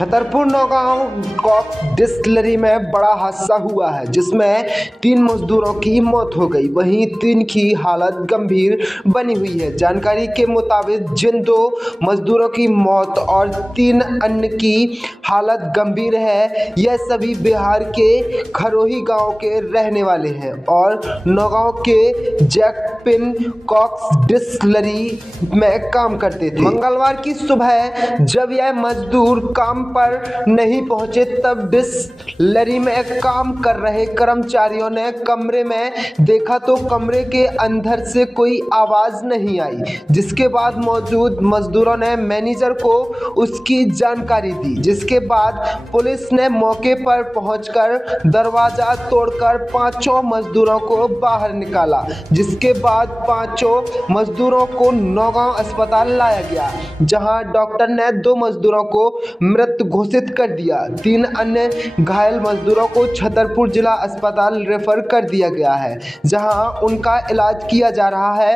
Chhatarpur Naugaon Kock distillery में बड़ा हादसा हुआ है जिसमें 3 मजदूरों की मौत हो गई, वहीं 3 की हालत गंभीर बनी हुई है। जानकारी के मुताबिक जिन 2 मजदूरों की मौत और 3 अन्य की हालत गंभीर है, यह सभी बिहार के खरोही गांव के रहने वाले हैं और नौगांव के जैकपिन कॉक डिस्टिलरी में काम करते थे। मंगलवार की सुबह जब यह मजदूर काम पर नहीं पहुंचे तब डिस्टिलरी में काम कर रहे कर्मचारियों ने कमरे में देखा तो कमरे के अंदर से कोई आवाज नहीं आई, जिसके बाद मौजूद मजदूरों ने मैनेजर को उसकी जानकारी दी, जिसके बाद पुलिस ने मौके पर पहुंचकर दरवाजा तोड़कर 5 मजदूरों को बाहर निकाला, जिसके बाद 5 मजदूरों को नौगांव अस्पताल लाया गया, जहां डॉक्टर ने 2 मजदूरों को मृत घोषित कर दिया। 3 अन्य घायल मजदूरों को छतरपुर जिला अस्पताल रेफर कर दिया गया है, जहां उनका इलाज किया जा रहा है।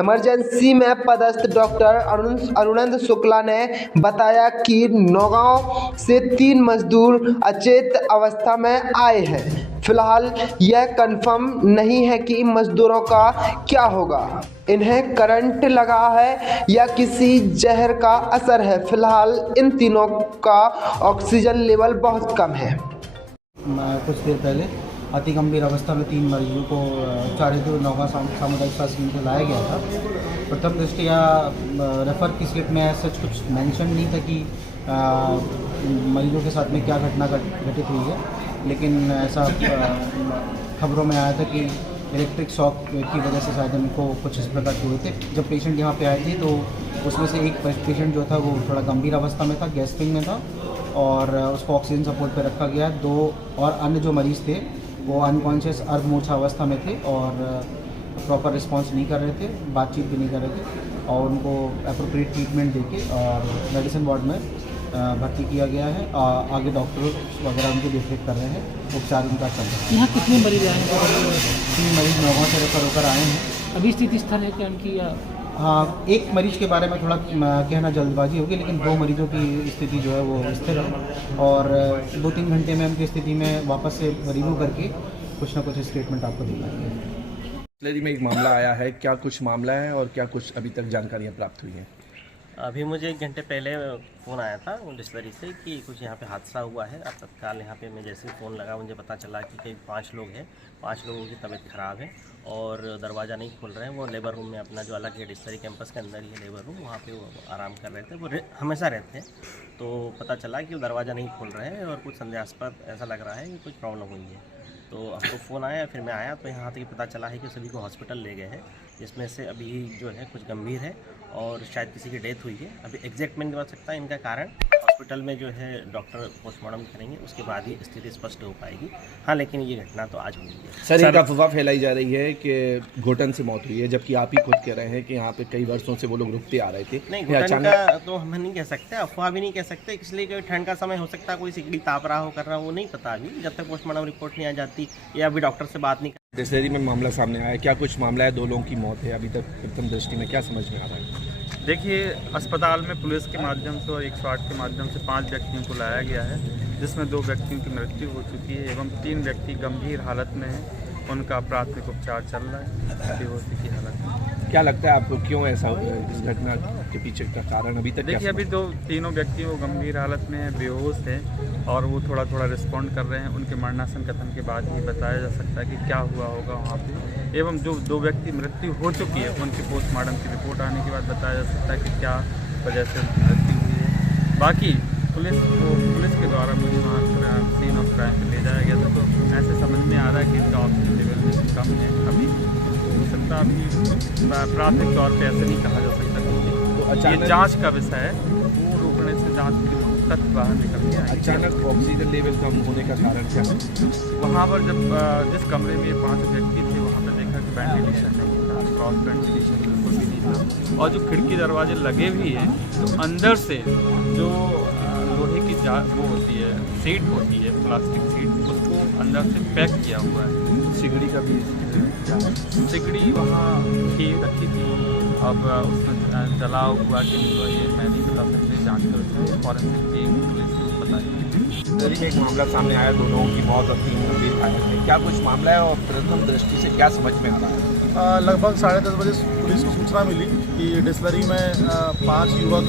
इमरजेंसी में पदस्थ डॉक्टर अरुणेंद्र शुक्ला ने बताया कि नौगांव से 3 मजदूर अचेत अवस्था में आए हैं। फिलहाल यह कंफर्म नहीं है कि मजदूरों का क्या होगा, इन्हें करंट लगा है या किसी जहर का असर है। फिलहाल इन तीनों का ऑक्सीजन लेवल बहुत कम है। कुछ देर पहले अति गंभीर अवस्था में 3 मरीजों को चारिदो नौगांव सामुदायिक स्वास्थ्य केंद्र लाया गया था। प्रथम दृष्टया रेफर की स्लिप में सच कुछ मेंशन नहीं था कि मरीजों के साथ में क्या घटना घटित हुई है, लेकिन ऐसा खबरों में आया था कि इलेक्ट्रिक शॉक की वजह से शायद उनको कुछ इस प्रकार हुए थे। जब पेशेंट यहाँ पे आए थे तो उसमें से एक पेशेंट जो था वो थोड़ा गंभीर अवस्था में था, गैस्ट्रिक में था और उसको ऑक्सीजन सपोर्ट पे रखा गया। 2 और अन्य जो मरीज़ थे वो अनकॉन्शियस अर्धमूर्छा अवस्था में थे और प्रॉपर रिस्पॉन्स नहीं कर रहे थे, बातचीत भी नहीं कर रहे थे और उनको अप्रोप्रिएट ट्रीटमेंट देके और मेडिसिन वार्ड में भर्ती किया गया है। आगे डॉक्टर वगैरह उनकी देखरेख कर रहे हैं, उपचार उनका चल रहा है। यहाँ कितने मरीज आए हैं? 3 मरीज नौगांव से रेफर होकर आए हैं। अभी स्थिति स्थिर है क्या उनकी? या हाँ, एक मरीज के बारे में थोड़ा कहना जल्दबाजी होगी, लेकिन 2 मरीजों की स्थिति जो है वो स्थिर है और 2-3 घंटे में उनकी स्थिति में वापस से रिव्यू करके कुछ ना कुछ स्टेटमेंट आपको दिखाएंगे। डिस्टिलरी में एक मामला आया है, क्या कुछ मामला है और क्या कुछ अभी तक जानकारियाँ प्राप्त हुई हैं? अभी मुझे 1 घंटे पहले फ़ोन आया था डिस्टिलरी से कि कुछ यहाँ पे हादसा हुआ है। अब तत्काल यहाँ पे मैं जैसे ही फ़ोन लगा मुझे पता चला कि कई 5 लोग हैं, 5 लोगों की तबीयत ख़राब है और दरवाज़ा नहीं खोल रहे हैं। वो लेबर रूम में अपना जो अलग है डिस्टिलरी कैंपस के अंदर ही है लेबर रूम, वहाँ पे वो आराम कर रहे थे। वो हमेशा रहते हैं, तो पता चला कि वो दरवाज़ा नहीं खोल रहे हैं और कुछ संदेहास्पद ऐसा लग रहा है कि कुछ प्रॉब्लम हुई है। तो हमको फ़ोन आया, फिर मैं आया तो यहाँ तक पता चला है कि सभी को हॉस्पिटल ले गए हैं, जिसमें से अभी जो है कुछ गंभीर है और शायद किसी की डेथ हुई है। अभी एग्जैक्ट में नहीं बता सकता इनका कारण, हॉस्पिटल में जो है डॉक्टर पोस्टमार्टम करेंगे, उसके बाद ही स्थिति स्पष्ट हो पाएगी। हाँ, लेकिन ये घटना तो आज हुई है। सर, एक अफवाह फैलाई जा रही है कि घुटन से मौत हुई है, जबकि आप ही खुद कह रहे हैं कि यहाँ पे कई वर्षों से वो लोग रुकते आ रहे थे। नहीं, घुटन का तो हम नहीं कह सकते, अफवाह भी नहीं कह सकते, इसलिए कि ठंड का समय हो सकता है, कोई सिगड़ी ताप रहा हो कर रहा हो, वो नहीं पता अभी, जब तक पोस्टमार्टम रिपोर्ट नहीं आ जाती या अभी डॉक्टर से बात नहीं। डिस्टिलरी में मामला सामने आया, क्या कुछ मामला है? 2 लोगों की मौत है, अभी तक प्रथम दृष्टि में क्या समझ में आ रहा है? देखिए, अस्पताल में पुलिस के माध्यम से और 108 के माध्यम से 5 व्यक्तियों को लाया गया है, जिसमें 2 व्यक्तियों की मृत्यु हो चुकी है एवं 3 व्यक्ति गंभीर हालत में हैं। उनका प्राथमिक उपचार चल रहा है बेहोशी की हालत में। क्या लगता है आपको, क्यों ऐसा हुआ है? इस घटना के पीछे का कारण अभी तक? देखिए, अभी 3 व्यक्ति वो गंभीर हालत में हैं, बेहोश हैं और वो थोड़ा रिस्पॉन्ड कर रहे हैं। उनके मरणासन कथन के बाद ही बताया जा सकता है कि क्या हुआ होगा वहाँ पे। एवं जो 2 व्यक्ति मृत्यु हो चुकी है, उनकी पोस्टमार्टम की रिपोर्ट आने के बाद बताया जा सकता है कि क्या वजह से मृत्यु हुई है। बाकी पुलिस के द्वारा मुझे वहाँ सीन ऑफ क्राइम पे ले जाया गया था, तो ऐसे समझ में आ रहा है कि इनका ऑक्सीजन लेवल कम है। अभी हो सकता अभी प्राथमिक तौर पे ऐसे नहीं कहा जा सकता, क्योंकि ये जांच का विषय है। वो रोकने से जांच के तथ्य बाहर निकल गया। अचानक ऑक्सीजन लेवल कम होने का कारण क्या है? वहाँ पर जब जिस कमरे में ये 5 व्यक्ति थे, वहाँ पर देखा कि वेंटिलेशन नहीं था, क्रॉस वेंटिलेशन बिल्कुल भी नहीं था और जो खिड़की दरवाजे लगे भी हैं तो अंदर से जो लोहे की वो होती है, सीट होती है, प्लास्टिक सीट, उसको अंदर से पैक किया हुआ है। सिगड़ी का भी सिगड़ी वहाँ रखी थी अब उसमें जला हुआ कि ये मैं नहीं बता सकते, जाँच कर रहे हैं फॉरेंसिक टीम पुलिस को बताएगी। एक मामला सामने आया, 2 लोगों की मौत और 3 गंभीर घायल थे। क्या कुछ मामला है और प्रथम दृष्टि से क्या समझ में आ रहा है? लगभग 10:30 बजे पुलिस को सूचना मिली कि डिस्लरी में 5 युवक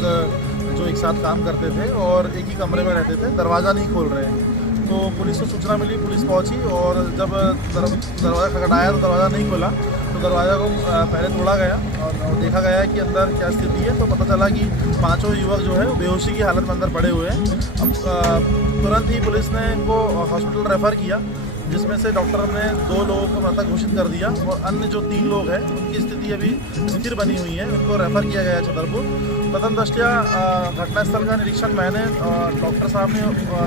जो एक साथ काम करते थे और एक ही कमरे में रहते थे, दरवाज़ा नहीं खोल रहे हैं। तो पुलिस को सूचना मिली, पुलिस पहुंची और जब दरवाज़ा खटखटाया तो दरवाज़ा नहीं खोला, तो दरवाज़ा को पहले तोड़ा गया और देखा गया कि अंदर क्या स्थिति है। तो पता चला कि 5 युवक जो है बेहोशी की हालत में अंदर पड़े हुए हैं। अब तुरंत ही पुलिस ने इनको हॉस्पिटल रेफ़र किया, जिसमें से डॉक्टर ने 2 लोगों को मृतक घोषित कर दिया और अन्य जो 3 लोग हैं उनकी स्थिति अभी स्थिर बनी हुई है, उनको रेफ़र किया गया है छतरपुर। प्रथम दृष्टया घटनास्थल का निरीक्षण मैंने डॉक्टर साहब ने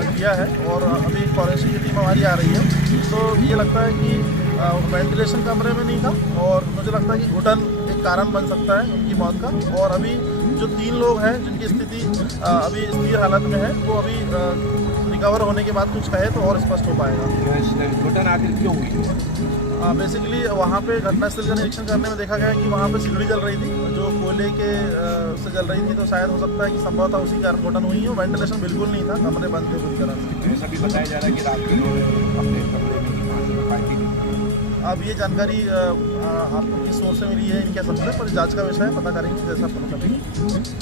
किया है और अभी फॉरेंसिक की टीम हमारी आ रही है। तो ये लगता है कि वेंटिलेशन कमरे में नहीं था और मुझे लगता है कि घुटन एक कारण बन सकता है उनकी मौत का। और अभी जो 3 लोग हैं जिनकी स्थिति अभी स्थिर हालत में है, वो अभी रिकवर होने के बाद कुछ कहे तो और स्पष्ट हो पाएगा। घुटन आखिर क्यों हुई? बेसिकली वहाँ पे घटनास्थल का निरीक्षण करने में देखा गया कि वहाँ पे सिगड़ी जल रही थी, जो कोयले के से जल रही थी, तो शायद हो सकता है कि संभवतः उसी कारण घुटन हुई है। वेंटिलेशन बिल्कुल नहीं था, कमरे बंद थे पूरी तरह से। ऐसा भी बताया जा रहा है कि रात के लोग अपने कमरे में ही पानी में पाई थी। अब ये जानकारी आपको किस सोर्स से मिली है, इनके सबसे पर जांच का विषय है, पता करेंगे जैसा पता चलेगा।